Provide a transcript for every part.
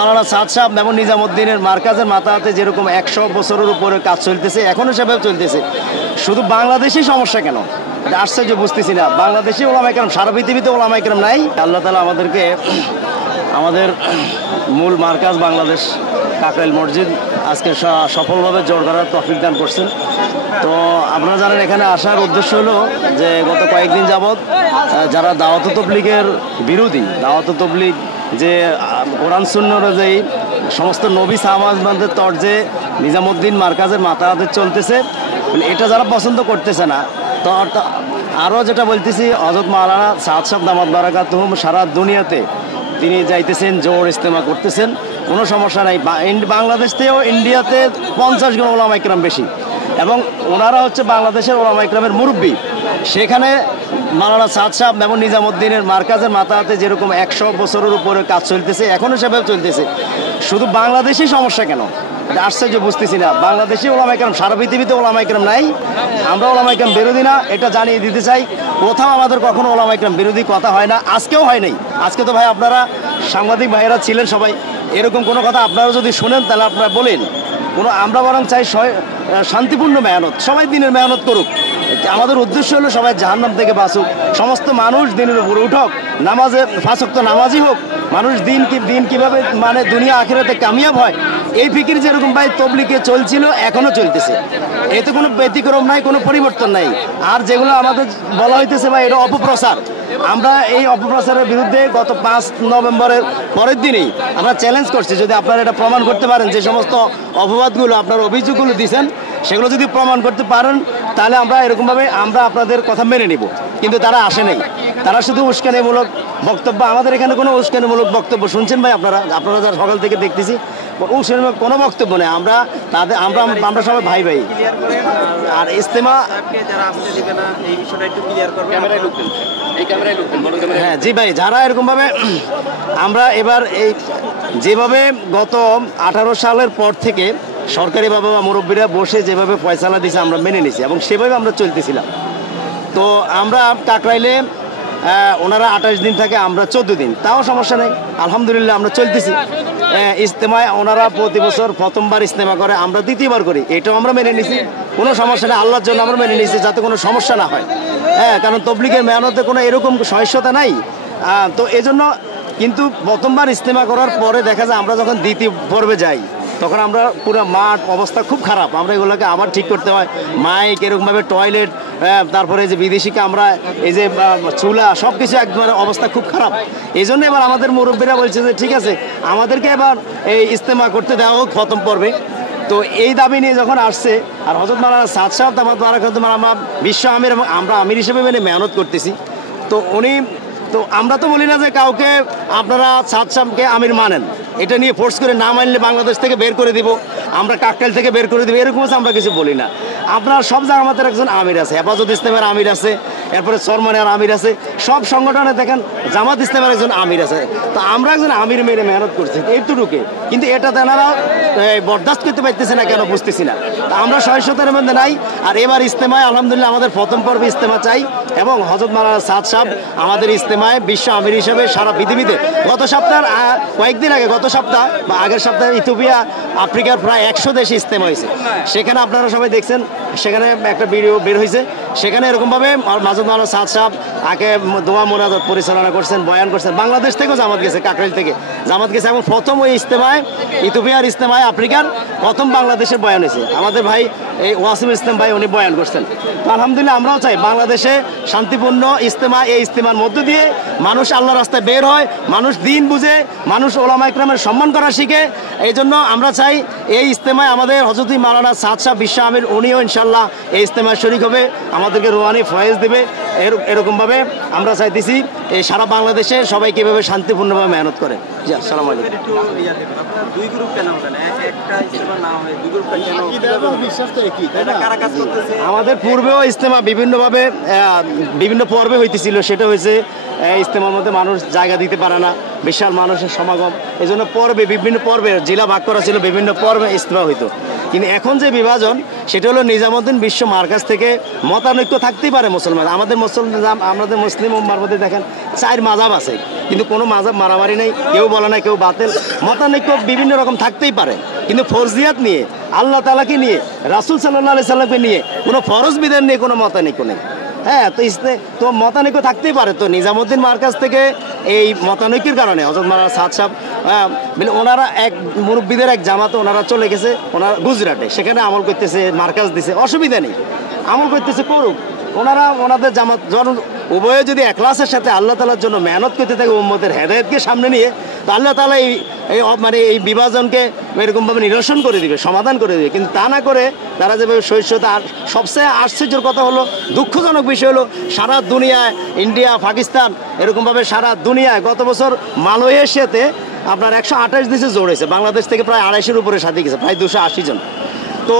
মাওলানা সাদ সাহেব এবং নিজামুদ্দিনের মার্কাজের মাথাতে যেরকম 100 বছরের উপরে কাজ চলতেছে, এখনও সেভাবে চলতেছে। শুধু বাংলাদেশেই সমস্যা কেন আশ্চর্য বুঝতেছি না। বাংলাদেশে ওলামায়ে কেরাম, সারা পৃথিবীতে ওলামায়ে কেরাম নাই। আল্লাহ তাআলা আমাদেরকে আমাদের মূল মার্কাজ বাংলাদেশ কাকরাইল মসজিদ আজকে সফলভাবে জোর করার তৌফিক দান করছেন। তো আপনারা জানেন এখানে আসার উদ্দেশ্য হলো যে গত কয়েকদিন যাবৎ যারা দাওয়াত তবলিগের বিরোধী, দাওয়াত তবলিগ যে কোরআন সুন্নাহ অনুযায়ী সমস্ত নবী সাহাবাদের তর্জে নিজামুদ্দিন মার্কাজের মাথাতে চলতেছে, এটা যারা পছন্দ করতেছে না। তো আরও যেটা বলতেছি, হযরত মাওলানা সাদ সাহেব দামাত বারাকাতুহুম সারা দুনিয়াতে তিনি যাইতেছেন, জোর ইজতেমা করতেছেন, কোনো সমস্যা নাই। বাংলাদেশ থেকেও ইন্ডিয়াতে 50 গুণ ওলামায়ে কেরাম বেশি, এবং ওনারা হচ্ছে বাংলাদেশের ওলামায়ে কেরামের মুরব্বী। সেখানে মাওলানা সাদ সাহেব এবং নিজামুদ্দিনের মার্কাজের মাথাতে যেরকম 100 বছরের উপরে কাজ চলতেছে, এখনও সেভাবে চলতেছে। শুধু বাংলাদেশেই সমস্যা কেন আশ্চর্য বুঝতেছি না। বাংলাদেশে ওলামায়ে কেরাম, সারা পৃথিবীতে ওলামায়ে কেরাম নাই। আমরা ওলামায়ে কেরাম বিরোধী না, এটা জানিয়ে দিতে চাই। কোথাও আমাদের কখনো ওলামায়ে কেরাম বিরোধী কথা হয় না, আজকেও হয় নাই। আজকে তো ভাই আপনারা সাংবাদিক ভাইয়েরা ছিলেন সবাই, এরকম কোনো কথা আপনারা যদি শোনেন তাহলে আপনারা বলেন। আমরা বরং চাই শান্তিপূর্ণ মেহনত, সবাই দিনের মেহনত করুক। আমাদের উদ্দেশ্য হলো সবাই জাহান্নাম থেকে বাঁচুক, সমস্ত মানুষ দিনের উপরে উঠক, নামাজে 5 ওয়াক্ত নামাজি হোক, মানুষ দিন কিভাবে মানে দুনিয়া আখিরাতে কামিয়াব হয়, এই ফিকির যেরকম ভাই তবলিগে চলছিল এখনও চলতেছে। এতে কোনো ব্যতিক্রম নাই, কোনো পরিবর্তন নাই। আর যেগুলো আমাদের বলা হইতেছে ভাই, এটা অপপ্রচার। আমরা এই অপপ্রচারের বিরুদ্ধে গত 5 নভেম্বরের পরের দিনেই আমরা চ্যালেঞ্জ করছি, যদি আপনারা এটা প্রমাণ করতে পারেন, যে সমস্ত অপবাদগুলো আপনার অভিযোগগুলো দিয়েছেন সেগুলো যদি প্রমাণ করতে পারেন, তাহলে আমরা এরকমভাবে আমরা আপনাদের কথা মেনে নিব। কিন্তু তারা আসে নাই, তারা শুধু উস্কানিমূলক বক্তব্য। আমাদের এখানে কোনো উস্কানিমূলক বক্তব্য শুনছেন ভাই আপনারা যারা সকাল থেকে দেখতেছি, উস্কানিমূলক কোনো বক্তব্য নেই। আমরা সবাই ভাই ভাই। আর ইজতেমা হ্যাঁ জি ভাই, যারা এরকমভাবে আমরা এবার এই যেভাবে গত 18 সালের পর থেকে সরকারিভাবে বা মুরব্বীরা বসে যেভাবে ফয়সালা দিয়েছে আমরা মেনে নিয়েছি, এবং সেভাবে আমরা চলতেছিলাম। তো আমরা কাকরাইলে ওনারা 28 দিন থাকে, আমরা 14 দিন, তাও সমস্যা নেই, আলহামদুলিল্লাহ আমরা চলতেছি। ইজতেমায় ওনারা প্রতি বছর প্রথমবার ইজতেমা করে, আমরা দ্বিতীয়বার করি, এটাও আমরা মেনে নিছি, কোনো সমস্যা নেই। আল্লাহর জন্য আমরা মেনে নিছি যাতে কোনো সমস্যা না হয়। কারণ তবলিগের মেহনতে কোনো এরকম সহিষ্ণুতা নাই। তো এজন্য কিন্তু প্রথমবার ইজতেমা করার পরে দেখা যায় আমরা যখন দ্বিতীয় পর্বে যাই, তখন আমরা পুরো মাঠ অবস্থা খুব খারাপ। আমরা এগুলোকে আবার ঠিক করতে হয়, মাইক এরকমভাবে, টয়লেট, তারপরে যে বিদেশি কামরা, এই যে চুলা, সব কিছু একবার অবস্থা খুব খারাপ। এই জন্য এবার আমাদের মুরব্বীরা বলছে যে ঠিক আছে, আমাদেরকে এবার এই ইজতেমা করতে দেওয়া হোক প্রথম পর্বে। তো এই দাবি নিয়ে যখন আসছে, আর হযরত মাওলানা সাদ সাহেব দামাত বারাকাতুহুম আমরা বিশ্ব আমির, এবং আমরা আমির হিসেবে মেনে মেহনত করতেছি। তো আমরা তো বলি না যে কাউকে আপনারা সাদ সাহেবকে আমির মানেন, এটা নিয়ে ফোর্স করে না মানলে বাংলাদেশ থেকে বের করে দিব, আমরা কাকরাইল থেকে বের করে দিব, এরকম আমরা কিছু বলি না। আপনার সব জায়গায় আমাদের একজন আমির আছে, হেফাজত ইসলামের আমির আছে, এরপরে চরমনের আমির আছে, সব সংগঠনে দেখেন জামাত ইসলামের একজন আমির আছে। তো আমরা একজন আমির মেরে মেহনত করছি এইটুকুকে, কিন্তু এটা তেনারা বরদাস্ত করতে পারতেছে না কেন বুঝতেছি না। তা আমরা সহিষ্ণুতার মধ্যে নাই। আর এবার ইজতেমায় আলহামদুলিল্লাহ আমাদের প্রথম পর্বে ইজতেমা চাই, এবং হযরত মাওলানা সাদ সাহেব আমাদের ইজতেমায় বিশ্ব আমির হিসেবে সারা পৃথিবীতে গত সপ্তাহ কয়েকদিন আগে, গত সপ্তাহ বা আগের সপ্তাহে ইথিওপিয়া, আফ্রিকার প্রায় 100 দেশে ইজতেমা হয়েছে। সেখানে আপনারা সবাই দেখছেন, সেখানে একটা ভিডিও বের হয়েছে। সেখানে এরকমভাবে হযরত মাওলানা সাদ সাহেব আগে দোয়া মোনাজাত পরিচালনা করছেন, বয়ান করছেন। বাংলাদেশ থেকেও জামাত গেছে, কাকরাইল থেকে জামাত গেছে, এবং প্রথম ওই ইজতেমায়, ইথিওপিয়ার ইজতেমায়, আফ্রিকার প্রথম বাংলাদেশের বয়ান হয়েছে। আমাদের ভাই এই ওয়াসিম ইসলাম ভাই উনি বয়ান করছেন। তো আলহামদুলিল্লাহ আমরাও চাই বাংলাদেশে শান্তিপূর্ণ ইজতেমা, এই ইজতেমার মধ্য দিয়ে মানুষ আল্লাহর রাস্তায় বের হয়, মানুষ দিন বুঝে, মানুষ ওলামায়ে কেরামের সম্মান করা শিখে। এই জন্য আমরা চাই এই ইজতেমায় আমাদের হযরত মাওলানা সাদ সাহেব বিশ্ব আমির, উনিও ইনশাল্লাহ এই ইজতেমায় শরীক হবে, আমাদেরকে রুহানি ফয়েজ দেবে। এরকমভাবে আমরা চাইতেছি এই সারা বাংলাদেশে সবাই কীভাবে শান্তিপূর্ণভাবে মেহনত করে। জি, আসসালামু আলাইকুম। আমাদের পূর্বেও ইজতেমা বিভিন্নভাবে বিভিন্ন পর্বে হইতেছিল, সেটা হয়েছে ইজতেমার মধ্যে মানুষ জায়গা দিতে পারে না, বিশাল মানুষের সমাগম, এই জন্য বিভিন্ন পর্বে জেলা ভাগ করা ছিল, বিভিন্ন পর্বে ইজতেমা হইতো। কিন্তু এখন যে বিভাজন সেটা হলো নিজামুদ্দিন বিশ্ব মার্কাজ থেকে মতানৈক্য থাকতেই পারে মুসলমান, আমাদের মুসলিম উম্মার মধ্যে দেখেন 4 মাযহাব আছে, কিন্তু কোনো মাযহাব মারামারি নেই, কেউ বলে না কেউ বাতিল, মতানৈক্য বিভিন্ন রকম থাকতেই পারে, কিন্তু ফরজিয়াত নিয়ে, আল্লাহ তাআলাকে নিয়ে, রাসূল সাল্লাল্লাহু আলাইহি সাল্লামকে নিয়ে, কোনো ফরজ বিধান নিয়ে কোনো মতানৈক্য নেই। হ্যাঁ, তো মতানৈক্য থাকতেই পারে। তো নিজামুদ্দিন মার্কাজ থেকে এই মতানৈক্যের কারণে হযরত মাওলানা সাদ সাহেব ওনারা এক মুরব্বীদের এক জামাতে ওনারা চলে গেছে, ওনারা গুজরাটে, সেখানে আমল করতেছে, মার্কাজ দিছে, অসুবিধা নেই, আমল করতেছে, করুক। ওনারা ওনাদের জামাত যখন উভয়ে যদি একলাসের সাথে আল্লাহ তাআলার জন্য মেহনত করতে থাকে, উম্মতের হেদায়েতকে সামনে নিয়ে, তো আল্লাহ তাআলা এই বিভাজনকে এরকমভাবে নিরসন করে দিবে, সমাধান করে দিবে। কিন্তু তা না করে তারা যেভাবে সহিষ্ণুতা, আর সবচেয়ে আশ্চর্যের কথা হলো, দুঃখজনক বিষয় হলো, সারা দুনিয়ায় ইন্ডিয়া, পাকিস্তান, এরকমভাবে সারা দুনিয়ায় গত বছর মালয়েশিয়াতে আপনার 128 দেশে জোর হয়েছে, বাংলাদেশ থেকে প্রায় 250-এর উপরে সাথে গেছে, প্রায় 280 জন। তো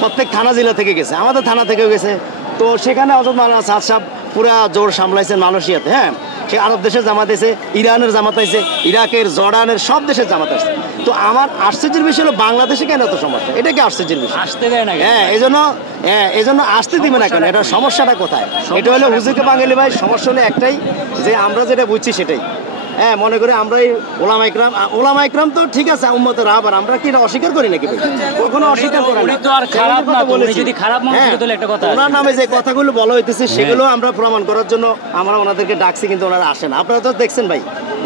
প্রত্যেক থানা জেলা থেকে গেছে, আমাদের থানা থেকেও গেছে। তো সেখানে হযরত মাওলানা সাদ সাহেব পুরা জোর সামলাইছেন মালয়েশিয়াতে। হ্যাঁ, সে আরব দেশের জামাত আছে, ইরানের জামাত আছে, ইরাকের, জর্ডানের, সব দেশের জামাত আছে। তো আমার আশ্চর্যের বিষয় হলো বাংলাদেশে কেন এত সমস্যা, এটা কি আশ্চর্যের বিষয়? আসতে দেয় না। হ্যাঁ, এই জন্য আসতে দিবে না কেন? এটা সমস্যাটা কোথায়? এটা হলো হুজুরকে বাঙালি ভাই, সমস্যা হলো একটাই, যে আমরা যেটা বুঝছি সেটাই। হ্যাঁ, মনে করি আমরা এই ওলামা ইকরাম তো ঠিক আছে, উম্মতের রাহবার, আমরা কি এটা অস্বীকার করি নাকি? কখনো অস্বীকার করি না। তো আর খারাপ না, উনি যদি খারাপ মানুষ হতো তাহলে একটা কথা আছে, ওনার নামে যে কথাগুলো বলা হইতেছে সেগুলো আমরা প্রমাণ করার জন্য আমরা ওনাদেরকে ডাকছি, কিন্তু ওনারা আসেন না। আপনারা তো দেখছেন ভাই,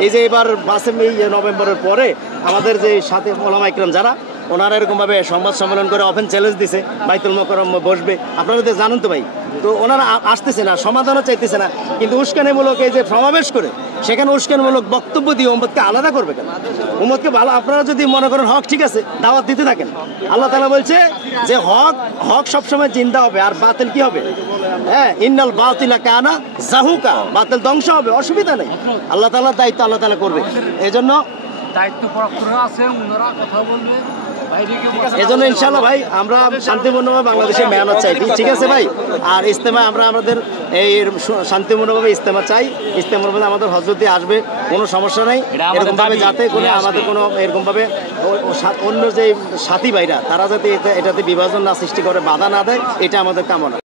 এই যে এবার 5 নভেম্বরের পরে আমাদের যে সাথে ওলামা ইকরাম যারা, ওনারা এরকমভাবে সংবাদ সম্মেলন করে ওপেন চ্যালেঞ্জ দিছে, বাইতুল মোকাররম বসবে, আপনারা তো জানেন তো ভাই। তো ওনারা আসতেছে না, সমাধানও চাইতেছে না, কিন্তু উস্কানিমূলক এই যে সমাবেশ করে সেখানে উস্কানিমূলক বক্তব্য দিয়ে উম্মতকে আলাদা করবে কেন? উম্মতকে ভালো, আপনারা যদি মনে করেন হক ঠিক আছে, দাওয়াত দিতে থাকেন। আল্লাহ তাআলা বলছে যে হক সবসময় জিন্দা হবে, আর বাতিল কি হবে? হ্যাঁ, ইন্নাল বাতিলা কানা জাহুকা, বাতিল ধ্বংস হবে, অসুবিধা নেই। আল্লাহ তাআলার দায়িত্ব আল্লাহ তাআলা করবে, এই জন্য দায়িত্ব প্রাপ্তরা আছে, ওনারা কথা বলবে। এজন্য ইনশাআল্লাহ ভাই আমরা শান্তিপূর্ণভাবে বাংলাদেশে মেহনত চাই, ঠিক আছে ভাই। আর ইজতেমা আমরা আমাদের এই শান্তিপূর্ণভাবে ইজতেমা চাই, ইজতেমার মধ্যে আমাদের হযরতি আসবে, কোনো সমস্যা নাই। এরকমভাবে যাতে কোনো আমাদের কোনো এরকমভাবে অন্য যে সাথী ভাইরা তারা যাতে এটাতে বিভাজন না সৃষ্টি করে, বাধা না দেয়, এটা আমাদের কামনা।